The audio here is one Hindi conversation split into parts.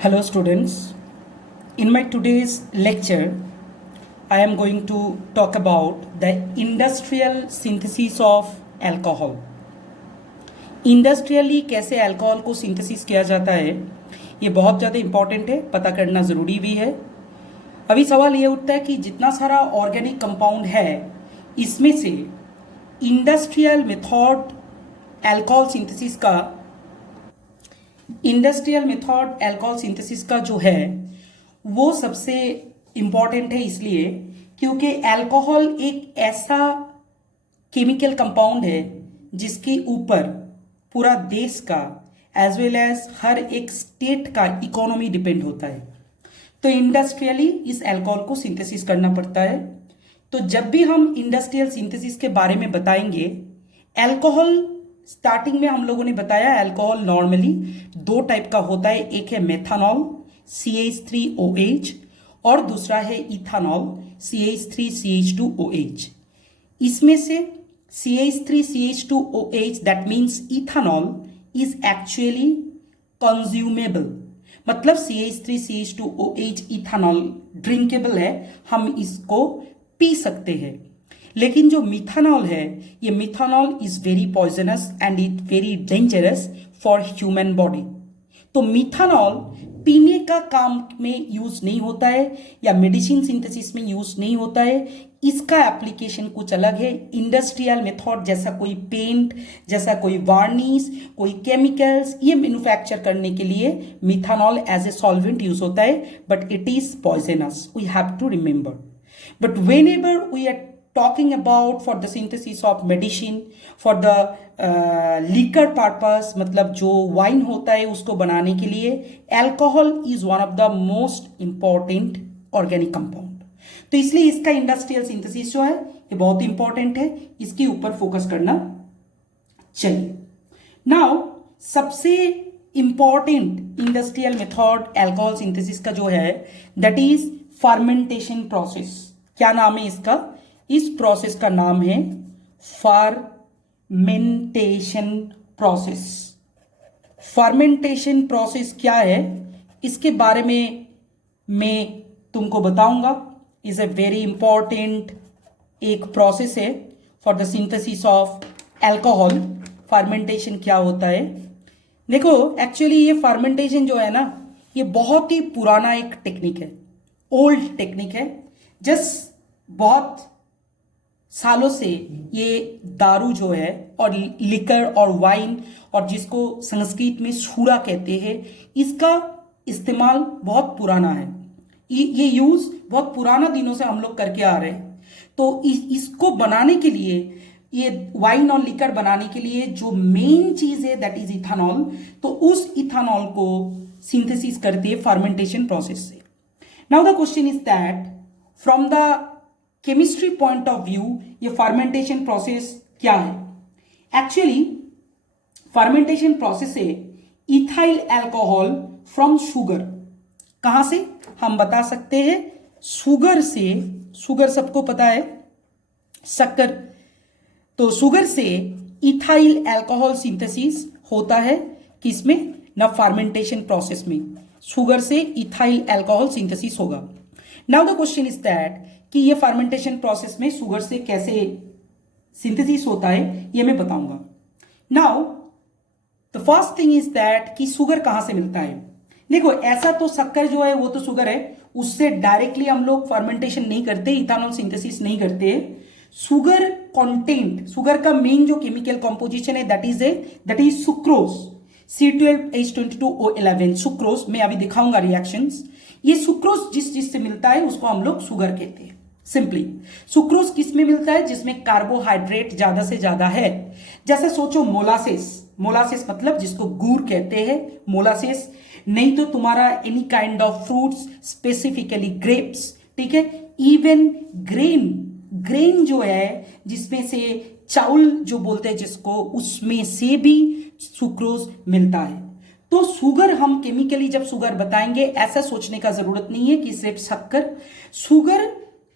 Hello students, in my today's lecture I am going to talk about the industrial synthesis of alcohol. Industrially कैसे अल्कोहल को सिंथेसिस किया जाता है ये बहुत ज़्यादा इम्पॉर्टेंट है, पता करना ज़रूरी भी है। अभी सवाल ये उठता है कि जितना सारा ऑर्गेनिक कंपाउंड है इसमें से इंडस्ट्रियल मेथड अल्कोहल सिंथेसिस का जो है वो सबसे इम्पॉर्टेंट है, इसलिए क्योंकि अल्कोहल एक ऐसा केमिकल कंपाउंड है जिसके ऊपर पूरा देश का एज वेल एज हर एक स्टेट का इकोनॉमी डिपेंड होता है। तो इंडस्ट्रियली इस अल्कोहल को सिंथेसिस करना पड़ता है। तो जब भी हम इंडस्ट्रियल सिंथेसिस के बारे में बताएंगे, अल्कोहल स्टार्टिंग में हम लोगों ने बताया अल्कोहल नॉर्मली दो टाइप का होता है, एक है मेथानॉल CH3OH और दूसरा है इथानॉल CH3CH2OH। इसमें से CH3CH2OH that means ethanol is actually consumable, मतलब CH3CH2OH इथानॉल ड्रिंकेबल है, हम इसको पी सकते हैं। लेकिन जो मिथानॉल है ये methanol is very poisonous and it very dangerous for human body. तो मिथानॉल पीने का काम में यूज नहीं होता है या मेडिसिन सिंथेसिस में यूज नहीं होता है, इसका एप्लीकेशन कुछ अलग है। इंडस्ट्रियल मेथड जैसा कोई पेंट, जैसा कोई वार्निश, कोई केमिकल्स, ये मैन्युफैक्चर करने के लिए methanol as a solvent use होता है, but it is poisonous, we have to remember. But whenever we are talking about for the synthesis of medicine, for the liquor purpose, मतलब जो वाइन होता है उसको बनाने के लिए alcohol is one of the most important organic compound. तो इसलिए इसका इंडस्ट्रियल सिंथेसिस जो है ये बहुत इंपॉर्टेंट है, इसके ऊपर फोकस करना चाहिए। नाउ सबसे important industrial method alcohol synthesis का जो है दैट इज फर्मेंटेशन प्रोसेस। क्या नाम है इसका? इस प्रोसेस का नाम है फर्मेंटेशन प्रोसेस। फर्मेंटेशन प्रोसेस क्या है इसके बारे में मैं तुमको बताऊंगा। इज ए वेरी इंपॉर्टेंट एक प्रोसेस है for the synthesis of alcohol. Fermentation क्या होता है? देखो एक्चुअली ये फर्मेंटेशन जो है ना ये बहुत ही पुराना एक टेक्निक है, ओल्ड टेक्निक है। जस्ट बहुत सालों से ये दारू जो है और लिकर और वाइन और जिसको संस्कृत में सूरा कहते हैं, इसका इस्तेमाल बहुत पुराना है। ये यूज बहुत पुराना दिनों से हम लोग करके आ रहे हैं। तो इसको बनाने के लिए, ये वाइन और लिकर बनाने के लिए जो मेन चीज है दैट इज इथानॉल, तो उस इथानॉल को सिंथेसिस करते हैं फर्मेंटेशन प्रोसेस से। Now the question is that from the chemistry point of view ये फर्मेंटेशन प्रोसेस क्या है? एक्चुअली फर्मेंटेशन प्रोसेस है इथाइल अल्कोहल फ्रॉम शुगर। कहां से? हम बता सकते हैं शुगर से। शुगर सबको पता है, शक्कर। तो शुगर से इथाइल अल्कोहल सिंथेसिस होता है किसमें? ना फर्मेंटेशन प्रोसेस में शुगर से इथाइल अल्कोहल सिंथेसिस होगा। Now the question is that कि ये फर्मेंटेशन प्रोसेस में शुगर से कैसे सिंथेसिस होता है ये मैं बताऊंगा। Now the first thing is that कि शुगर कहां से मिलता है। देखो ऐसा तो शक्कर जो है वो तो शुगर है, उससे डायरेक्टली हम लोग फर्मेंटेशन नहीं करते, इथानॉल सिंथेसिस नहीं करते। शुगर कंटेंट, शुगर का मेन जो केमिकल कंपोजिशन है that is sucrose, C12H22O11 sucrose. मैं अभी दिखाऊंगा रिएक्शंस। ये सुक्रोज जिस चीज से मिलता है उसको हम लोग शुगर कहते हैं। सिंपली सुक्रोज किस में मिलता है? जिसमें कार्बोहाइड्रेट ज्यादा से ज्यादा है। जैसे सोचो मोलासेस, मोलासेस मतलब जिसको गुड़ कहते हैं, मोलासेस। नहीं तो तुम्हारा any kind of fruits, specifically grapes, ठीक है। इवन ग्रेन जो है जिसमें से चावल जो बोलते हैं जिसको, उसमें से भी सुक्रोज मिलता है। तो शुगर हम केमिकली जब शुगर बताएंगे ऐसा सोचने का जरूरत नहीं है कि सिर्फ शक्कर। शुगर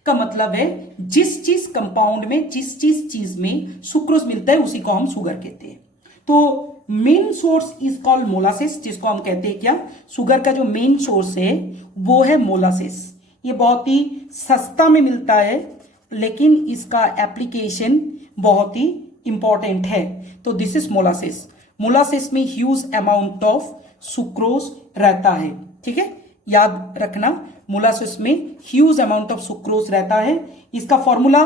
का मतलब है जिस चीज कंपाउंड में, जिस चीज में सुक्रोज मिलता है उसी को हम शुगर कहते हैं। तो main source is called molasses, जिसको हम कहते हैं क्या, शुगर का जो मेन सोर्स है वो है मोलासिस। ये बहुत ही सस्ता में मिलता है, लेकिन इसका एप्लीकेशन बहुत ही इंपॉर्टेंट है। तो दिस इज मोलासिस। मोलासिस में ह्यूज अमाउंट ऑफ सुक्रोज रहता है, ठीक है, याद रखना, मोलासिस में ह्यूज अमाउंट ऑफ सुक्रोज रहता है। इसका फॉर्मूला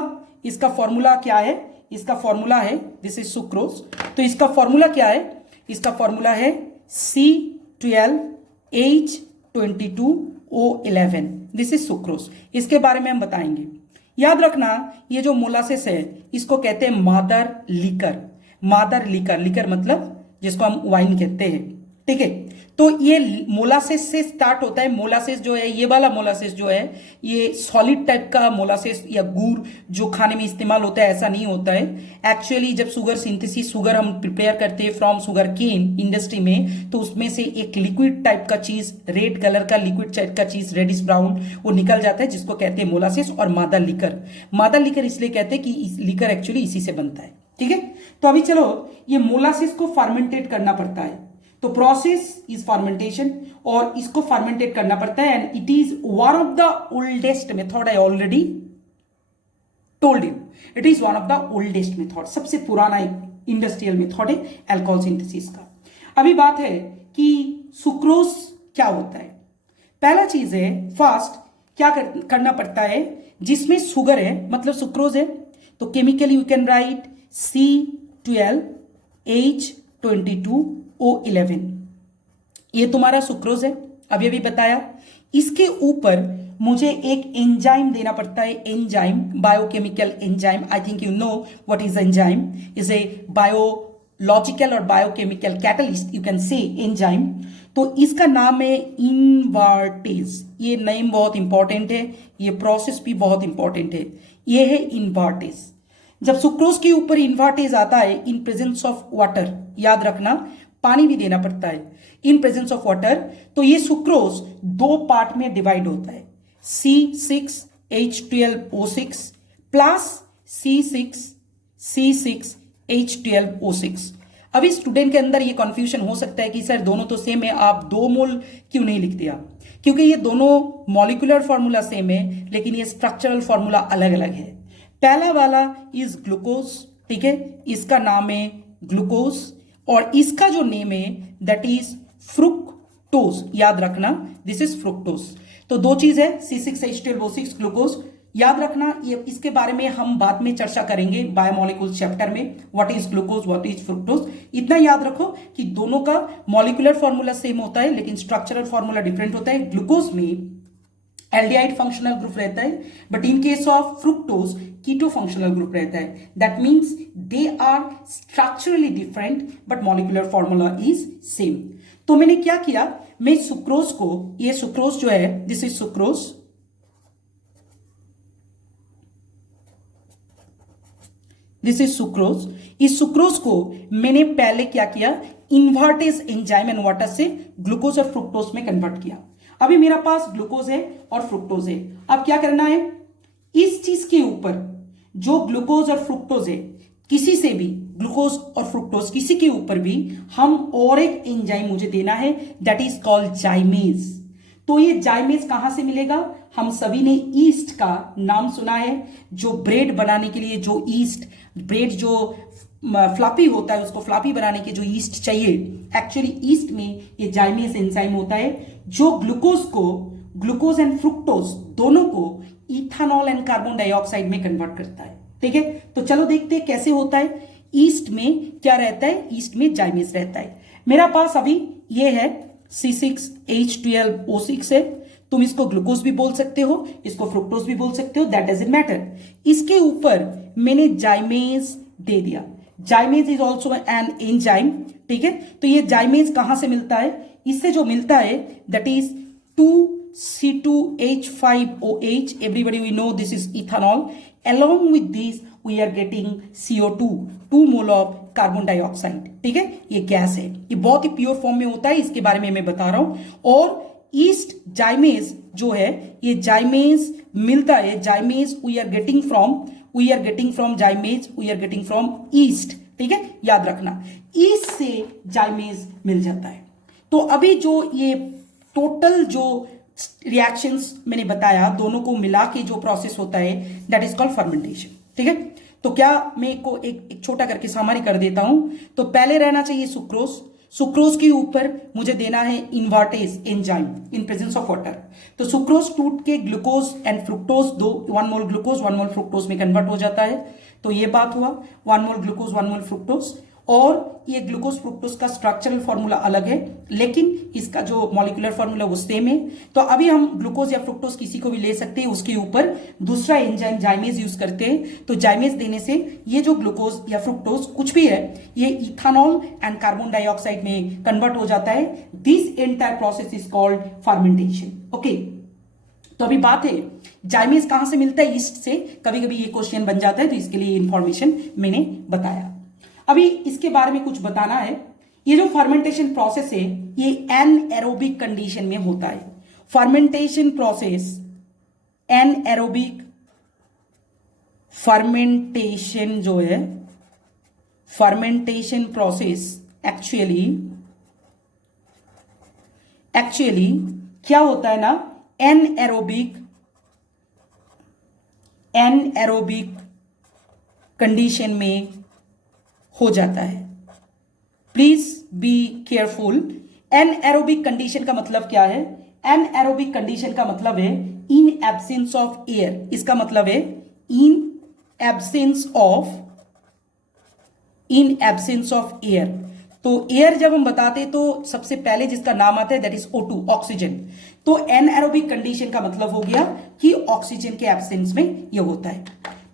क्या है, इसका फॉर्मूला है, दिस इज सुक्रोज, तो इसका फॉर्मूला क्या है, इसका फॉर्मूला है C12H22O11, दिस इज सुक्रोज। इसके बारे में हम बताएंगे। याद रखना, ये जो मोलासिस है इसको कहते हैं मादर लीकर, लीकर मतलब जिसको हम वाइन कहते हैं, ठीक है। तो ये मोलासिस से स्टार्ट होता है। मोलासिस जो है, ये वाला मोलासिस जो है, ये सॉलिड टाइप का मोलासिस या गुड़ जो खाने में इस्तेमाल होता है, ऐसा नहीं होता है। एक्चुअली जब शुगर हम प्रिपेयर करते हैं फ्रॉम शुगर केन इंडस्ट्री में, तो उसमें से एक लिक्विड टाइप का चीज, रेड कलर का लिक्विड टाइप का चीज, रेडिश ब्राउन, वो निकल जाता है, जिसको कहते हैं मोलासिस और मादा लीकर इसलिए कहते हैं कि लीकर एक्चुअली इसी से बनता है, ठीक है। तो अभी चलो, ये मोलासिस को फर्मेंटेट करना पड़ता है, तो प्रोसेस इज फर्मेंटेशन, और इसको फर्मेंटेट करना पड़ता है, and it is one of the oldest method. I already told you, it is one of the oldest method, सबसे पुराना इंडस्ट्रियल मेथड है अल्कोहल सिंथेसिस का। अभी बात है कि सुक्रोज क्या होता है। पहला चीज है, फर्स्ट क्या करना पड़ता है, जिसमें शुगर है मतलब सुक्रोज है, तो chemically you can write C12H22O11, ये तुम्हारा सुक्रोज है, अभी बताया। इसके ऊपर मुझे एक एंजाइम देना पड़ता है, enzyme, biochemical enzyme. I think you know what is enzyme, is a biological और biochemical catalyst, you can say enzyme. तो इसका नाम है इनवर्टेज। ये नेम बहुत इंपॉर्टेंट है, ये प्रोसेस भी बहुत इंपॉर्टेंट है, ये है इनवर्टेज। जब सुक्रोज के ऊपर इनवर्टेज आता है इन प्रेजेंस ऑफ वाटर, याद रखना पानी भी देना पड़ता है, इन प्रेजेंस ऑफ वाटर, तो ये सुक्रोज दो पार्ट में डिवाइड होता है, C6H12O6 प्लस C6H12O6। अभी स्टूडेंट के अंदर ये कंफ्यूजन हो सकता है कि सर दोनों तो सेम है, आप 2 मोल क्यों नहीं लिख दिया? क्योंकि ये दोनों मॉलिक्यूलर फॉर्मूला सेम है, लेकिन ये स्ट्रक्चरल फॉर्मूला अलग अलग है। पहला वाला इज ग्लूकोज, ठीक है, इसका नाम है ग्लूकोज, और इसका जो नेम है दैट इज फ्रुक्टोज, याद रखना, दिस इज फ्रुक्टोज। तो दो चीज है, C6H12O6 ग्लूकोज, याद रखना। ये इसके बारे में हम बाद में चर्चा करेंगे बायोमोलिक्यूल्स चैप्टर में, what is glucose, what is fructose. इतना याद रखो कि दोनों का मॉलिक्यूलर फॉर्मूला सेम होता है, लेकिन स्ट्रक्चरल फॉर्मूला डिफरेंट होता है। ग्लूकोज में एल्डिहाइड फंक्शनल ग्रुप रहता है, but in case of fructose keto functional group रहता है। That means they are structurally different but molecular formula is same. तो मैंने क्या किया, मैं सुक्रोज को, ये सुक्रोज जो है, this is sucrose, this is sucrose. इस सुक्रोज को मैंने पहले क्या किया, इन्वर्टेज एंजाइम एंड वाटर से ग्लूकोज और फ्रुक्टोज में कन्वर्ट किया। अभी मेरा पास ग्लूकोज है और फ्रुक्टोज है। अब क्या करना है, इस चीज के ऊपर जो ग्लूकोज और फ्रुक्टोज है, किसी से भी ग्लूकोज और फ्रुक्टोज किसी के ऊपर भी हम और एक एंजाइम मुझे देना है, दैट इज कॉल्ड जाइमेज। तो ये जाइमेज कहां से मिलेगा, हम सभी ने ईस्ट का नाम सुना है, जो ब्रेड बनाने के लिए जो ईस्ट, ब्रेड जो फ्लॉपी होता है, उसको फ्लॉपी बनाने के जो ईस्ट चाहिए, एक्चुअली ईस्ट में ये जाइमेज एंजाइम होता है, जो ग्लूकोज को, ग्लूकोज एंड फ्रुक्टोज दोनों को इथानॉल एंड कार्बन डाइऑक्साइड में कन्वर्ट करता है, ठीक है। तो चलो देखते हैं कैसे होता है। ईस्ट में क्या रहता है, ईस्ट में जाइमेज रहता है। मेरा पास अभी ये है C6H12O6 है, तुम इसको ग्लूकोज भी बोल सकते हो, इसको फ्रुक्टोज भी बोल सकते हो, दैट डजंट मैटर। इसके ऊपर मैंने जाइमेज दे दिया। जाइमेज इज ऑल्सो एन एंजाइम, ठीक है। तो ये जाइमेज कहां से मिलता है, इससे जो मिलता है that is 2C2H5OH, everybody we know this is ethanol, along with this we are getting CO2, 2 mole of carbon dioxide, ठीक है। ये गैस है, ये बहुत ही प्योर फॉर्म में होता है, इसके बारे में मैं बता रहा हूं। और ईस्ट जाइमेज जो है, ये जाइमेज मिलता है, zymase we are getting from zymase we are getting from yeast, ठीक है, याद रखना, इससे जाइमेज मिल जाता है। तो अभी जो ये टोटल जो रिएक्शंस मैंने बताया दोनों को मिला के जो प्रोसेस होता है दैट इज कॉल्ड फर्मेंटेशन। ठीक है, तो क्या मैं को एक छोटा करके समरी कर देता हूं। तो पहले रहना चाहिए सुक्रोज, सुक्रोज के ऊपर मुझे देना है invertase enzyme in presence of water. तो सुक्रोज टूट के glucose and fructose, 1 mole glucose 1 mole fructose में कन्वर्ट हो जाता है। तो ये बात हुआ, 1 मोल ग्लूकोज 1 मोल फ्रुक्टोज। और ये ग्लूकोज फ्रुक्टोज का स्ट्रक्चरल फॉर्मूला अलग है, लेकिन इसका जो मॉलिक्यूलर फॉर्मूला वो सेम है। तो अभी हम ग्लूकोज या फ्रुक्टोज किसी को भी ले सकते हैं, उसके ऊपर दूसरा एंजाइम जाइमेज यूज करते हैं। तो जाइमेज देने से ये जो ग्लूकोज या फ्रुक्टोज कुछ भी है ये इथानॉल एंड कार्बन डाइऑक्साइड में कन्वर्ट हो जाता है। This entire process is called fermentation. Okay, तो अभी बात है जाइमेज कहां से मिलता है, ईस्ट से। कभी कभी ये क्वेश्चन बन जाता है, तो इसके लिए इंफॉर्मेशन मैंने बताया। अभी इसके बारे में कुछ बताना है। ये जो फर्मेंटेशन प्रोसेस है ये एनएरोबिक कंडीशन में होता है। फर्मेंटेशन प्रोसेस एनएरोबिक फर्मेंटेशन जो है, फर्मेंटेशन प्रोसेस एक्चुअली क्या होता है ना, एनएरोबिक कंडीशन में हो जाता है। Please be careful. Anaerobic condition का मतलब क्या है? एनएरोबिक कंडीशन का मतलब है इन एब्सेंस ऑफ एयर। इसका मतलब है इन एब्सेंस ऑफ एयर। तो एयर जब हम बताते तो सबसे पहले जिसका नाम आता है दैट इज O2, ऑक्सीजन। तो एनएरोबिक कंडीशन का मतलब हो गया कि ऑक्सीजन के एब्सेंस में यह होता है।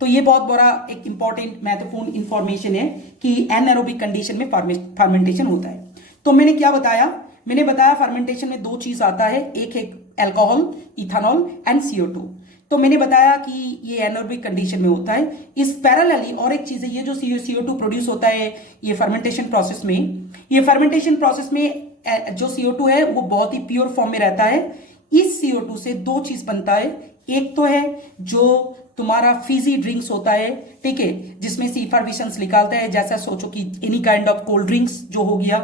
तो ये बहुत बड़ा एक इंपॉर्टेंट महत्वपूर्ण इंफॉर्मेशन है कि एनएरोबिक कंडीशन में फर्मेंटेशन होता है। तो मैंने क्या बताया? मैंने बताया फर्मेंटेशन में दो चीज आता है, एक है अल्कोहल, इथानॉल एंड CO2। तो मैंने बताया कि ये एनएरोबिक कंडीशन में होता है। इस पैरेलली और एक चीज है, ये जो CO2 प्रोड्यूस होता है ये फर्मेंटेशन प्रोसेस में, जो CO2 है वो बहुत ही प्योर फॉर्म में रहता है। इस CO2 से दो चीज बनता है, एक तो है जो तुम्हारा फिजी ड्रिंक्स होता है, ठीक है, जिसमें से इफरविशंस निकालता है। जैसा सोचो कि any kind of cold drinks जो हो गया,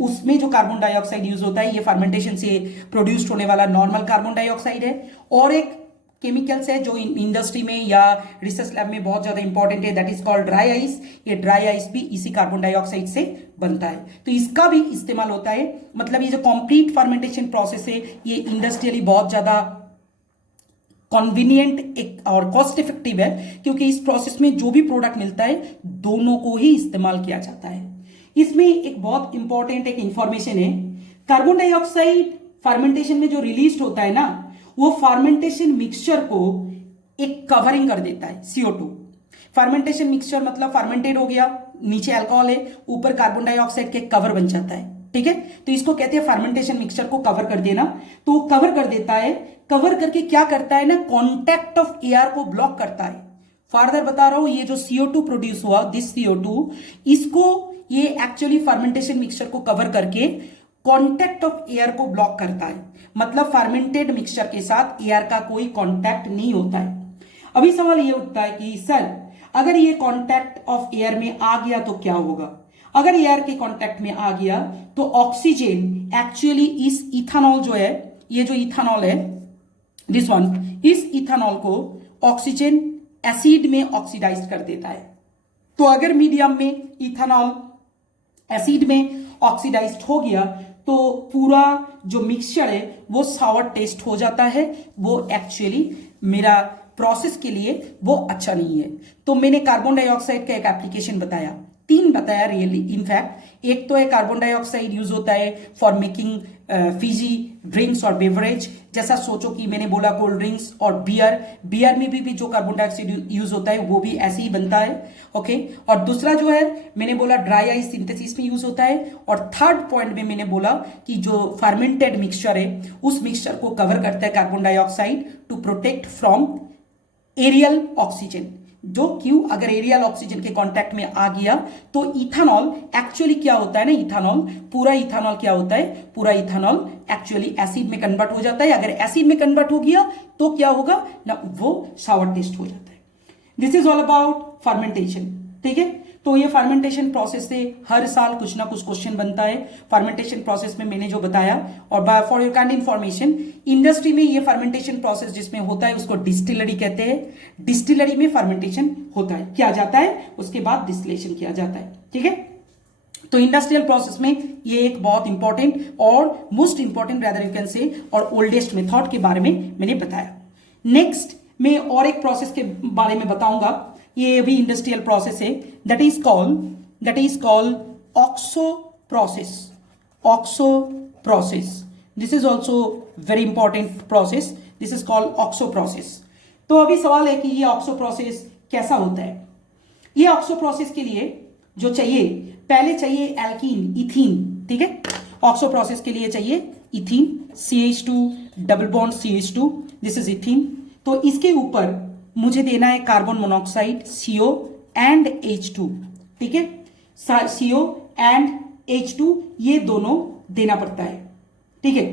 उसमें जो कार्बन डाइऑक्साइड यूज होता है ये फर्मेंटेशन से प्रोड्यूस्ड होने वाला नॉर्मल कार्बन डाइऑक्साइड है। और एक केमिकल्स है जो इंडस्ट्री में या रिसर्च लैब में बहुत ज्यादा इंपॉर्टेंट है, that is called dry ice. ये ड्राई आइस भी इसी कार्बन डाइऑक्साइड से बनता है, तो इसका भी इस्तेमाल होता है। मतलब ये जो कंप्लीट फर्मेंटेशन प्रोसेस है ये इंडस्ट्रियली बहुत ज्यादा कॉन्वीनियंट एक और कॉस्ट इफेक्टिव है, क्योंकि इस प्रोसेस में जो भी प्रोडक्ट मिलता है दोनों को ही इस्तेमाल किया जाता है। इसमें एक बहुत इंपॉर्टेंट एक इंफॉर्मेशन है, कार्बन डाइऑक्साइड फर्मेंटेशन में जो रिलीज होता है ना, वो फर्मेंटेशन मिक्सचर को एक कवरिंग कर देता है CO2। फर्मेंटेशन मिक्सचर मतलब फर्मेंटेड हो गया, नीचे अल्कोहल है, ऊपर कार्बन डाइऑक्साइड के कवर बन जाता है, ठीक है। तो इसको कहते हैं फर्मेंटेशन मिक्सचर को कवर कर देना। तो कवर कर देता है, कवर करके क्या करता है ना, कांटेक्ट ऑफ एयर को ब्लॉक करता है। फर्दर बता रहा हूं, ये जो CO2 प्रोड्यूस हुआ, दिस CO2, इसको ये एक्चुअली फर्मेंटेशन मिक्सचर को कवर करके कांटेक्ट ऑफ एयर को ब्लॉक करता है। मतलब फर्मेंटेड मिक्सचर के साथ एयर का कोई कांटेक्ट नहीं होता है। अभी सवाल ये उठता है कि सर अगर ये कांटेक्ट ऑफ एयर में आ गया तो क्या होगा? अगर एयर के कांटेक्ट में आ गया तो ऑक्सीजन एक्चुअली इस इथानॉल जो है, ये जो इथानॉल है दिस वन, इस इथानॉल को ऑक्सीजन एसिड में ऑक्सीडाइज कर देता है। तो अगर मीडियम में इथानॉल एसिड में ऑक्सीडाइज्ड हो गया तो पूरा जो मिक्सचर है वो सावर टेस्ट हो जाता है। वो एक्चुअली मेरा प्रोसेस के लिए वो अच्छा नहीं है। तो मैंने कार्बन डाइऑक्साइड का एक एप्लीकेशन बताया, 3 बताया रियली इनफैक्ट। एक तो है कार्बन डाइऑक्साइड यूज होता है फॉर मेकिंग फिजी ड्रिंक्स और बेवरेज। जैसा सोचो कि मैंने बोला कोल्ड ड्रिंक्स और बियर में भी जो कार्बन डाइऑक्साइड यूज होता है वो भी ऐसे ही बनता है, ओके। और दूसरा जो है मैंने बोला ड्राई आइस सिंथेसिस में यूज होता है। और थर्ड पॉइंट में मैंने बोला कि जो फर्मेंटेड मिक्सचर है उस मिक्सचर को कवर करता है carbon dioxide to protect from aerial oxygen. जो क्यों, अगर एरियल ऑक्सीजन के कांटेक्ट में आ गया तो इथानॉल एक्चुअली क्या होता है ना, इथानॉल पूरा इथानॉल क्या होता है, पूरा इथानॉल एक्चुअली एसिड में कन्वर्ट हो जाता है। अगर एसिड में कन्वर्ट हो गया तो क्या होगा ना, वो सावर टेस्ट हो जाता है। This is all about fermentation, ठीक है। तो ये फर्मेंटेशन प्रोसेस से हर साल कुछ ना कुछ क्वेश्चन बनता है। फर्मेंटेशन प्रोसेस में मैंने जो बताया, और for your kind information, industry में ये फर्मेंटेशन प्रोसेस जिसमें होता है उसको डिस्टिलरी कहते हैं। डिस्टिलरी में फर्मेंटेशन होता है, किया जाता है, उसके बाद डिस्टिलेशन किया जाता है। ठीक है, तो इंडस्ट्रियल प्रोसेस में ये एक बहुत इंपॉर्टेंट और most important rather you can से और ओल्डेस्ट मेथड के बारे में मैंने बताया। नेक्स्ट मैं और एक प्रोसेस के बारे में बताऊंगा, ये भी इंडस्ट्रियल प्रोसेस है, that is called oxo process. Oxo process, this is also very important process, this is called oxo process. तो अभी सवाल है कि ये ऑक्सो प्रोसेस कैसा होता है। ये ऑक्सो प्रोसेस के लिए जो चाहिए, पहले चाहिए एल्कीन, इथीन। ठीक है, ऑक्सो प्रोसेस के लिए चाहिए ethene, CH2 double bond CH2, this is ethene. तो इसके ऊपर मुझे देना है carbon monoxide CO and H2। ठीक है, CO एंड H2 ये दोनों देना पड़ता है। ठीक है,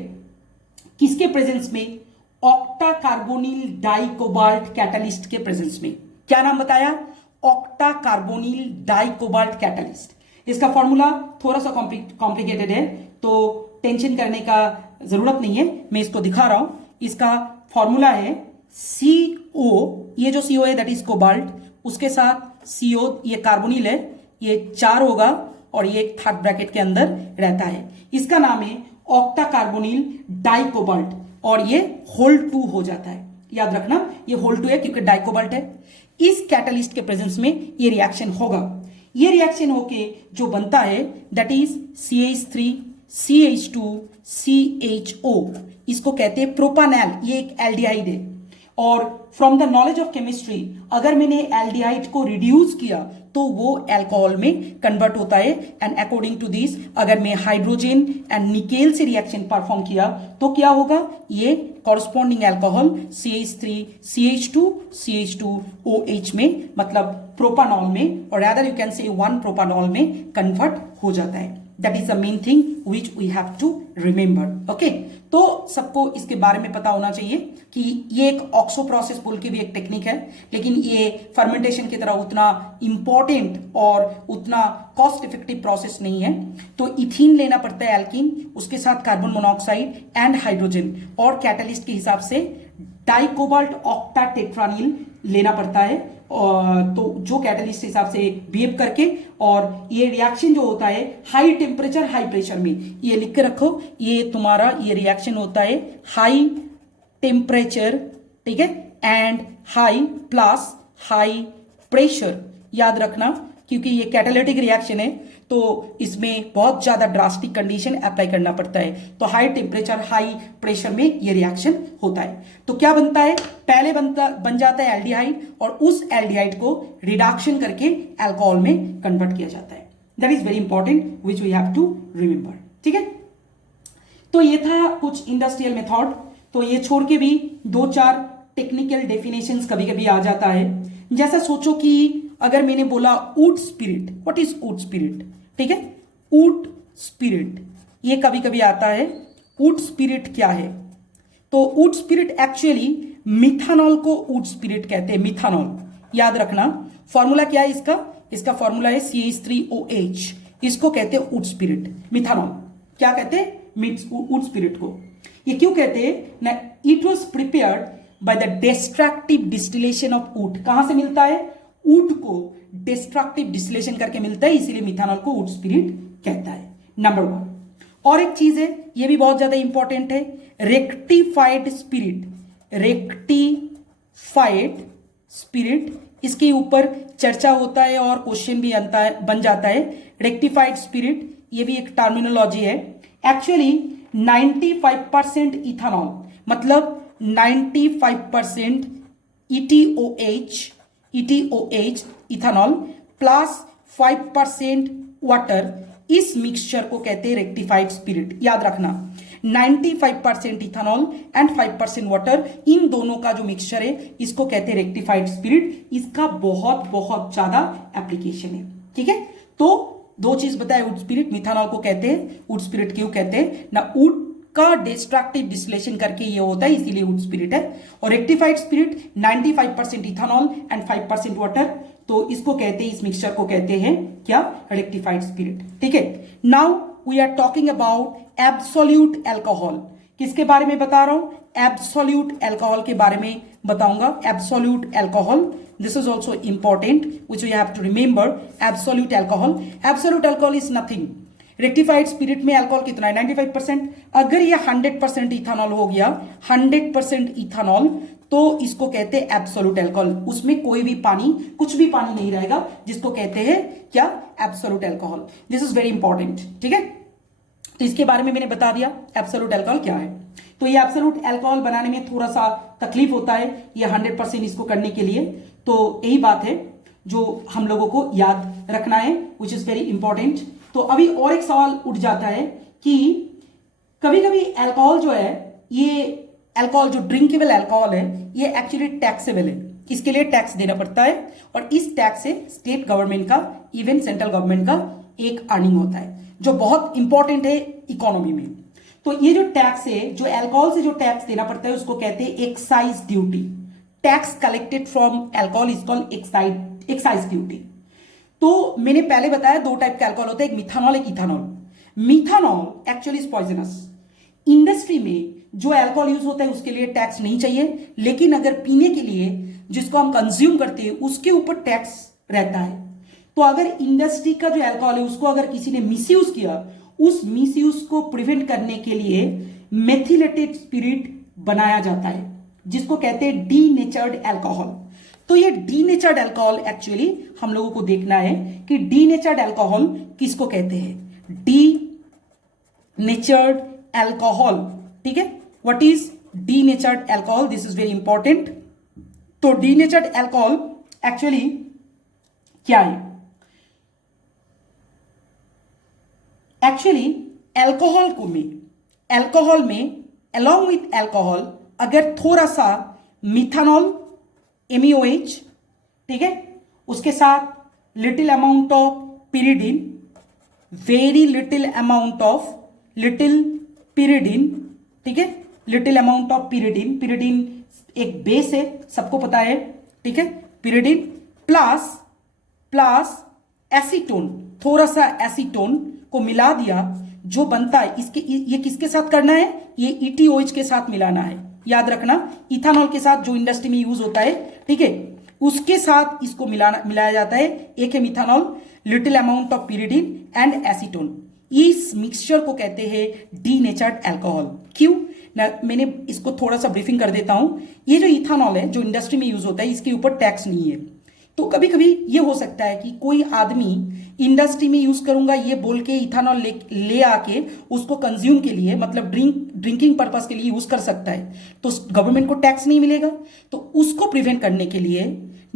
किसके प्रेजेंस में? Octa carbonyl di cobalt catalyst के प्रेजेंस में। क्या नाम बताया? Octa carbonyl di cobalt catalyst. इसका फॉर्मूला थोड़ा सा कॉम्प्लिकेटेड है, तो टेंशन करने का जरूरत नहीं है, मैं इसको दिखा रहा हूं। इसका फॉर्मूला है CO, ये जो CO है दैट इज कोबाल्ट, उसके साथ CO ये कार्बोनिल है, ये 4 होगा और ये एक थर्ड ब्रैकेट के अंदर रहता है। इसका नाम है ऑक्टा कार्बोनिल डाई कोबाल्ट और ये होल 2 हो जाता है। याद रखना ये होल 2 है क्योंकि डाई कोबाल्ट है। इस कैटलिस्ट के प्रेजेंस में ये रिएक्शन होगा। ये रिएक्शन होके जो बनता है that is CH3 CH2 CHO, इसको कहते हैं प्रोपानॉल। ये एक एल्डिहाइड है और from the knowledge of chemistry अगर मैंने एल्डिहाइड को रिड्यूस किया तो वो अल्कोहल में कन्वर्ट होता है। एंड अकॉर्डिंग टू दिस अगर मैं हाइड्रोजन एंड निकेल से रिएक्शन परफॉर्म किया तो क्या होगा? ये corresponding alcohol CH3 CH2 CH2OH में, मतलब प्रोपानॉल में, और रादर यू कैन से 1 प्रोपानॉल में कन्वर्ट हो जाता है। That is the main thing which we have to remember. Okay, तो सबको इसके बारे में पता होना चाहिए कि ये एक ऑक्सो प्रोसेस बोल के भी एक टेक्निक है, लेकिन ये फर्मेंटेशन की तरह उतना इंपॉर्टेंट और उतना कॉस्ट इफेक्टिव प्रोसेस नहीं है। तो इथीन लेना पड़ता है एल्कीन, उसके साथ कार्बन मोनोऑक्साइड एंड हाइड्रोजन, और कैटलिस्ट के हिसाब से डाइकोबाल्ट ऑक्टा टेट्रानिल लेना पड़ता है, तो जो कैटलिस्ट के हिसाब से बिहेव करके, और ये रिएक्शन जो होता है हाई टेम्परेचर हाई प्रेशर में, ये लिख के रखो, ये तुम्हारा ये रिएक्शन होता है हाई टेम्परेचर, ठीक है, and high plus high pressure. याद रखना क्योंकि ये कैटालिटिक रिएक्शन है तो इसमें बहुत ज्यादा ड्रास्टिक कंडीशन अप्लाई करना पड़ता है। तो हाई टेम्परेचर हाई प्रेशर में ये रिएक्शन होता है। तो क्या बनता है? पहले बन जाता है एल्डिहाइड और उस एल्डिहाइड को रिडक्शन करके अल्कोहल में कन्वर्ट किया जाता है। That is very important which we have to remember. ठीक है, तो ये था कुछ इंडस्ट्रियल मेथड। तो ये छोड़ के भी 2-4 टेक्निकल डेफिनेशंस कभी कभी आ जाता है। जैसा सोचो कि अगर मैंने बोला would spirit, what is would spirit? ठीक है, वुड स्पिरिट ये कभी कभी आता है। वुड स्पिरिट क्या है? तो वुड स्पिरिट एक्चुअली मिथानॉल को वुड स्पिरिट कहते हैं। मिथानॉल याद रखना, फॉर्मूला क्या है इसका? इसका फॉर्मूला है CH3OH, इसको कहते हैं वुड स्पिरिट। मिथानॉल क्या कहते हैं? वुड स्पिरिट को। ये क्यों कहते हैं ना? It was prepared by the destructive distillation of would. कहां से मिलता है? वुड को डिस्ट्रक्टिव डिस्टिलेशन करके मिलता है, इसीलिए मिथानॉल को वुड स्पिरिट कहता है। नंबर 1 और एक चीज है, ये भी बहुत ज्यादा इंपॉर्टेंट है, रेक्टिफाइड स्पिरिट। रेक्टिफाइड स्पिरिट, इसके ऊपर चर्चा होता है और क्वेश्चन भी बन जाता है। रेक्टिफाइड स्पिरिट ये भी एक टर्मिनोलॉजी है। एक्चुअली 95% इथानॉल, मतलब 95% ETOH इथानॉल प्लस 5% वाटर, इस मिक्सचर को कहते हैं रेक्टिफाइड स्पिरिट। याद रखना 95% इथानॉल एंड 5% वाटर, इन दोनों का जो मिक्सचर है इसको कहते हैं रेक्टिफाइड स्पिरिट। इसका बहुत बहुत ज्यादा एप्लीकेशन है। ठीक है, तो 2 चीज बताए, वुड स्पिरिट, मिथानॉल को कहते हैं वुड स्पिरिट। क्यों कहते हैं ना? वुड का डिस्ट्रक्टिव डिस्टिलेशन करके ये होता है, इसीलिए वुड स्पिरिट है। और rectified spirit 95% ethanol and 5% water, तो इसको कहते हैं, इस मिक्सचर को कहते हैं क्या, रेक्टिफाइड स्पिरिट। ठीक है, now we are talking about absolute alcohol. किसके बारे में बता रहा हूं, एब्सोल्यूट अल्कोहल के बारे में बताऊंगा। Absolute alcohol, this is also important which you have to remember. Absolute alcohol, absolute alcohol is nothing. Rectified spirit में अल्कोहल कितना है, 95%। अगर ये 100% इथानॉल हो गया, 100% इथानॉल, तो इसको कहते हैं एब्सोल्यूट अल्कोहल। उसमें कोई भी पानी, कुछ भी पानी नहीं रहेगा, जिसको कहते हैं क्या, absolute alcohol. This is very important. ठीक है, तो इसके बारे में मैंने बता दिया एब्सोल्यूट अल्कोहल क्या है। तो ये एब्सोल्यूट अल्कोहल बनाने में थोड़ा सा तकलीफ होता है, ये 100% इसको करने के लिए। तो यही बात है जो हम लोगों को याद रखना है, विच इज वेरी इंपॉर्टेंट। तो अभी और एक सवाल उठ जाता है कि कभी कभी अल्कोहल जो है, ये अल्कोहल जो ड्रिंकेबल अल्कोहल है, ये एक्चुअली टैक्सेबल है। इसके लिए टैक्स देना पड़ता है, और इस टैक्स से स्टेट गवर्नमेंट का, इवन सेंट्रल गवर्नमेंट का एक अर्निंग होता है, जो बहुत इंपॉर्टेंट है इकोनॉमी में। तो ये जो टैक्स है, जो अल्कोहल से जो टैक्स देना पड़ता है, उसको कहते हैं excise duty. Tax collected from alcohol is called excise duty. तो मैंने पहले बताया दो टाइप का अल्कोहल होता है, एक मिथानॉल, एक ethanol. Methanol actually is poisonous. Industry में जो अल्कोहल यूज होता है उसके लिए टैक्स नहीं चाहिए, लेकिन अगर पीने के लिए जिसको हम कंज्यूम करते हैं उसके ऊपर टैक्स रहता है। तो अगर इंडस्ट्री का जो अल्कोहल है उसको अगर किसी ने मिसयूज किया, उस मिसयूज को प्रिवेंट करने के लिए मेथिलेटेड स्पिरिट बनाया जाता है, जिसको कहते हैं डीनेचर्ड अल्कोहल। तो ये डीनेचर्ड अल्कोहल एक्चुअली हम लोगों को देखना है कि डीनेचर्ड अल्कोहल किसको कहते हैं, डीनेचर्ड अल्कोहल। ठीक है, what is denatured alcohol, this is very important. तो डीनेचर्ड अल्कोहल एक्चुअली क्या है, एक्चुअली अल्कोहल में अलोंग विथ अल्कोहल अगर थोड़ा सा मिथानॉल, MeOH, ठीक है, उसके साथ little amount of pyridine, very little amount of pyridine, ठीक है, little amount of pyridine. Pyridine एक बेस है, सबको पता है। ठीक है, पिरिडिन प्लस एसीटोन, थोड़ा सा एसीटोन को मिला दिया, जो बनता है इसके, ये किसके साथ करना है, ये ETOH के साथ मिलाना है। याद रखना, इथानॉल के साथ जो इंडस्ट्री में यूज होता है, ठीक है, उसके साथ इसको मिलाया जाता है। एक है methanol, little amount of pyridine and acetone. इस मिक्सचर को कहते हैं डीनेचर्ड अल्कोहल। क्यों ना, मैंने इसको थोड़ा सा ब्रीफिंग कर देता हूं। ये जो इथानॉल है जो इंडस्ट्री में यूज होता है, इसके ऊपर टैक्स नहीं है। तो कभी कभी ये हो सकता है कि कोई आदमी इंडस्ट्री में यूज करूंगा ये बोल के इथानॉल ले आके उसको कंज्यूम के लिए, मतलब ड्रिंकिंग पर्पस के लिए यूज कर सकता है, तो गवर्नमेंट को टैक्स नहीं मिलेगा। तो उसको प्रिवेंट करने के लिए,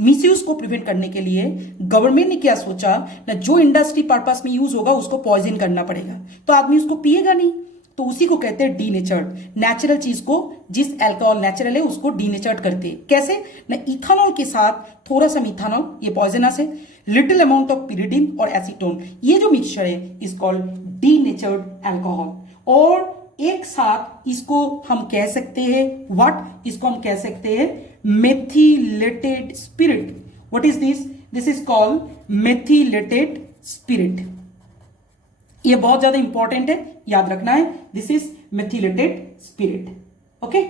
मिसयूज को प्रिवेंट करने के लिए गवर्नमेंट ने क्या सोचा ना, जो इंडस्ट्री पर्पस में यूज होगा उसको पॉइजन करना पड़ेगा, तो आदमी उसको पिएगा नहीं। तो उसी को कहते हैं डीनेचर्ड। नेचुरल चीज को, जिस अल्कोहल नेचुरल है उसको डीनेचर्ड करते हैं। कैसे ना, इथानॉल के साथ थोड़ा सा मिथानॉल, ये पॉइजनस है, लिटिल अमाउंट ऑफ पिरिडिन और एसीटोन, ये जो मिक्सचर है इज कॉल्ड डीनेचर्ड अल्कोहल। और एक साथ इसको हम कह सकते हैं व्हाट, इसको हम कह सकते हैं methylated spirit. What is this, this is called methylated spirit. ये बहुत ज्यादा इंपॉर्टेंट है, याद रखना है, this is methylated spirit. Okay,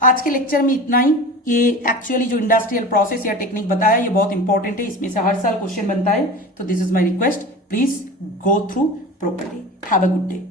आज के लेक्चर में इतना ही। ये एक्चुअली जो इंडस्ट्रियल प्रोसेस या टेक्निक बताया ये बहुत इंपॉर्टेंट है, इसमें से हर साल क्वेश्चन बनता है। तो this is my request, please go through properly. Have a good day.